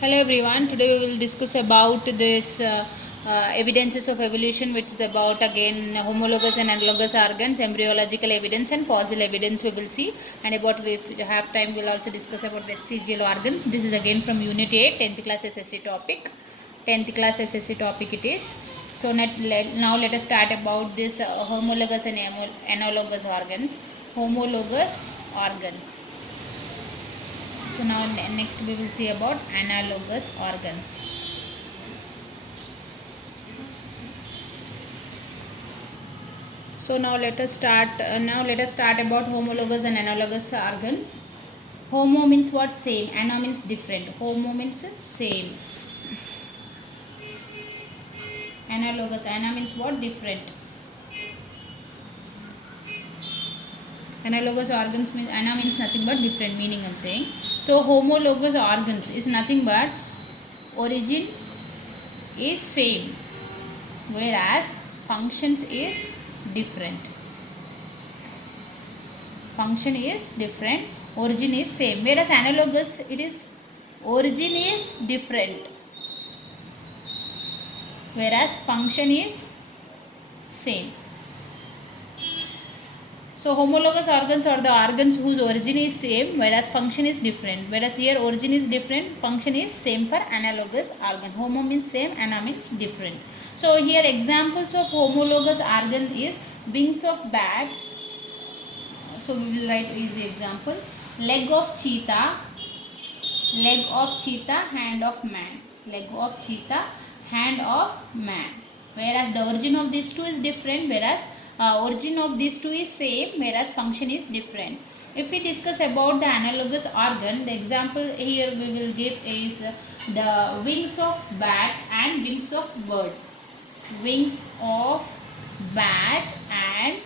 Hello everyone. Today we will discuss about this evidences of evolution, which is about again homologous and analogous organs, embryological evidence, and fossil evidence. We will see, and about if we have time, we'll also discuss about vestigial organs. This is again from Unit 8, 10th class SSC topic. 10th class SSC topic it is. So now let us start about this homologous and analogous organs. Homologous organs. So now next we will see about analogous organs. So now let us start. About homologous and analogous organs. Homo means what? Same. Ano means different. Homo means same. Analogous. Ana means what? Different. Analogous organs means ana means nothing but different. Meaning I'm saying. So homologous organs is nothing but origin is same, whereas functions is different. Function is different, origin is same, whereas analogous it is origin is different, whereas function is same. So homologous organs are the organs whose origin is same whereas function is different, whereas here origin is different, function is same for analogous organ. Homo means same, ana means different. So here examples of homologous organ is wings of bat. So we will write easy example. Leg of cheetah, hand of man. Leg of cheetah, hand of man. Whereas the origin of these two is different, whereas origin of these two is same, whereas function is different. If we discuss about the analogous organ, the example here we will give is the wings of bat and wings of bird. Wings of bat and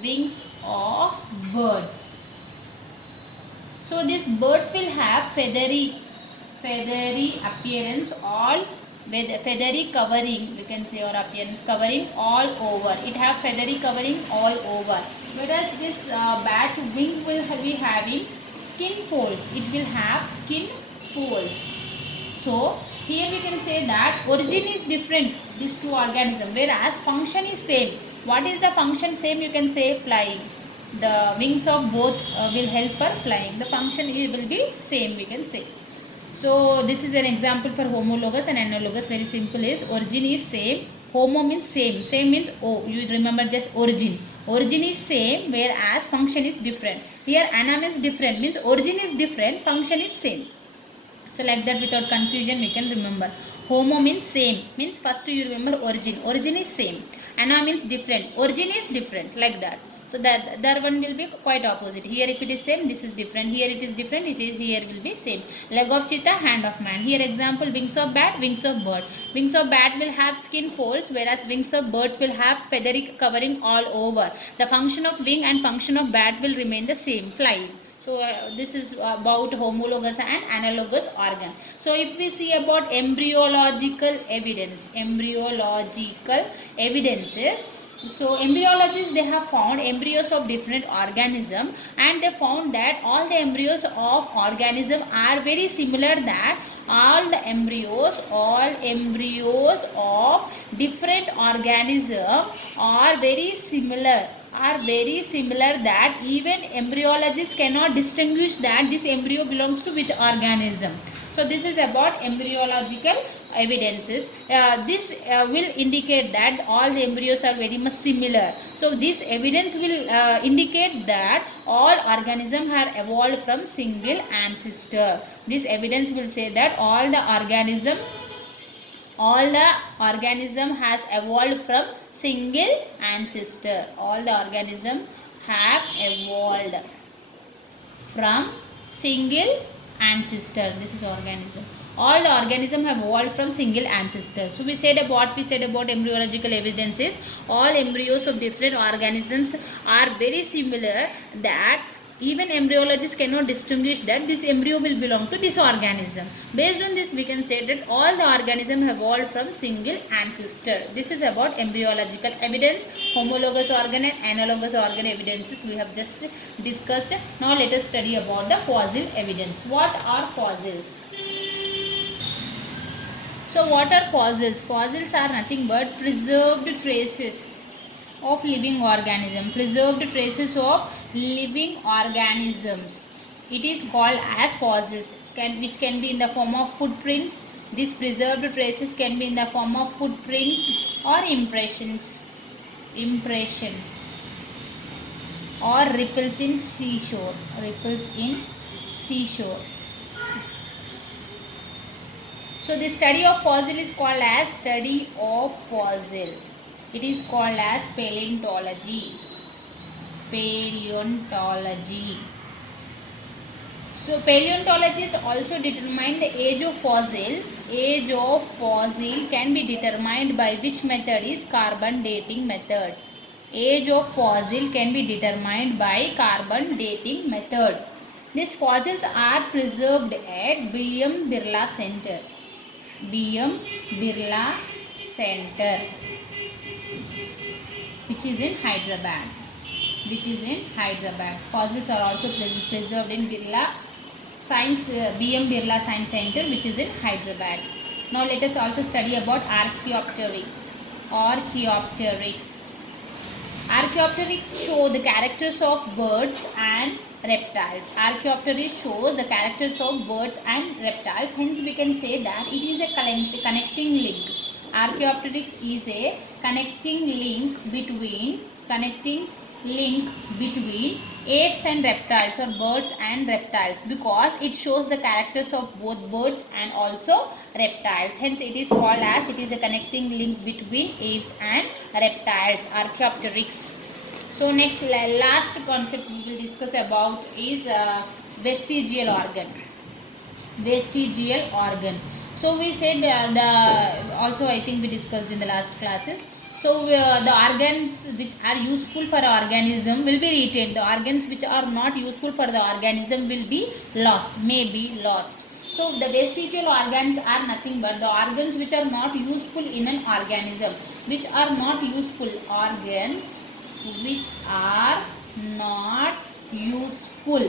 wings of birds. So these birds will have feathery appearance, all with feathery covering, we can say, or appearance covering all over. It have feathery covering all over. Whereas this bat wing will be having skin folds. It will have skin folds. So here we can say that origin is different, these two organisms, whereas function is same. What is the function same? You can say flying. The wings of both will help for flying. The function will be same, we can say. So this is an example for homologous and analogous. Very simple is origin is same. Homo means same. Same means you remember just origin. Origin is same, whereas function is different. Here ana means different, means origin is different, function is same. So like that, without confusion we can remember. Homo means same, means first you remember origin. Origin is same. Ana means different. Origin is different, like that. So that one will be quite opposite. Here if it is same, this is different. Here it is different, here will be same. Leg of cheetah, hand of man. Here example, wings of bat, wings of bird. Wings of bat will have skin folds, whereas wings of birds will have feathery covering all over. The function of wing and function of bat will remain the same, flying. So this is about homologous and analogous organ. So if we see about embryological evidences, so embryologists, they have found embryos of different organism, and they found that all the embryos of organism are very similar, that all embryos of different organism are very similar, that even embryologists cannot distinguish that this embryo belongs to which organism. So this is about embryological evidences. This will indicate that all the embryos are very much similar. So this evidence will indicate that all organisms are evolved from single ancestor. This evidence will say that all the organism has evolved from single ancestor. All the organism have evolved from single ancestor. This is organism. All the organism have evolved from single ancestor. So we said about embryological evidences. All embryos of different organisms are very similar, that even embryologists cannot distinguish that this embryo will belong to this organism. Based on this, we can say that all the organisms have evolved from single ancestor. This is about embryological evidence. Homologous organ and analogous organ evidences we have just discussed. Now let us study about the fossil evidence. What are fossils? So what are fossils? Fossils are nothing but preserved traces of living organism. Preserved traces of living organisms. It is called as fossils, which can be in the form of footprints. These preserved traces can be in the form of footprints or impressions or ripples in seashore. So the study of fossil is called as study of fossil. It is called as paleontology. So paleontologists also determine the age of fossil. Age of fossil can be determined by which method is carbon dating method. Age of fossil can be determined by carbon dating method. These fossils are preserved at B.M. Birla Center. B.M. Birla Center, which is in Hyderabad. Fossils are also preserved in B.M. Birla Science Center, which is in Hyderabad. Now let us also study about Archaeopteryx. Archaeopteryx show the characters of birds and reptiles. Archaeopteryx shows the characters of birds and reptiles. Hence we can say that it is a connecting link. Archaeopteryx is a connecting link between apes and reptiles, or birds and reptiles, because it shows the characters of both birds and also reptiles. Hence it is called as, it is a connecting link between apes and reptiles, Archaeopteryx. So next, last concept we will discuss about is vestigial organ. So we said also I think we discussed in the last classes. So the organs which are useful for organism will be retained. The organs which are not useful for the organism will be may be lost. So the vestigial organs are nothing but the organs which are not useful in an organism. Which are not useful organs which are not useful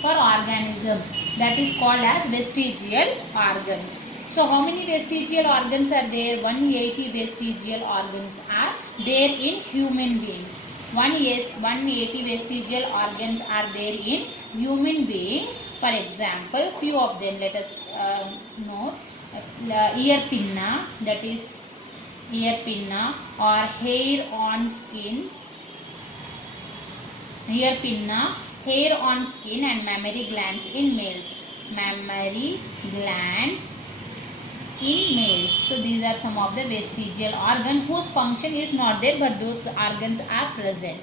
for organism, that is called as vestigial organs. So how many vestigial organs are there? 180 vestigial organs are there in human beings. 180 vestigial organs are there in human beings. For example, few of them let us know. Ear pinna, that is ear pinna, or hair on skin. Ear pinna, hair on skin, and mammary glands in males. So these are some of the vestigial organ whose function is not there, but those organs are present.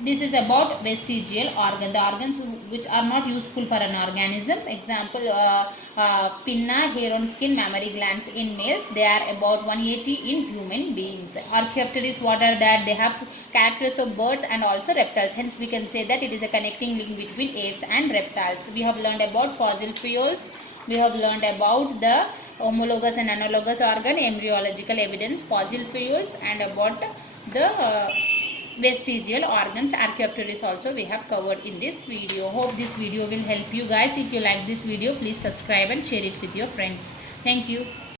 This is about vestigial organ, the organs which are not useful for an organism. Example, pinna, hair on skin, mammary glands in males. They are about 180 in human beings. Archaeopteryx, what are that? They have characters of birds and also reptiles. Hence we can say that it is a connecting link between apes and reptiles. We have learned about fossil fuels. We have learned about the homologous and analogous organ, embryological evidence, fossil fuels, and about the vestigial organs. Archaeopteryx also we have covered in this video. Hope this video will help you guys. If you like this video, please subscribe and share it with your friends. Thank you.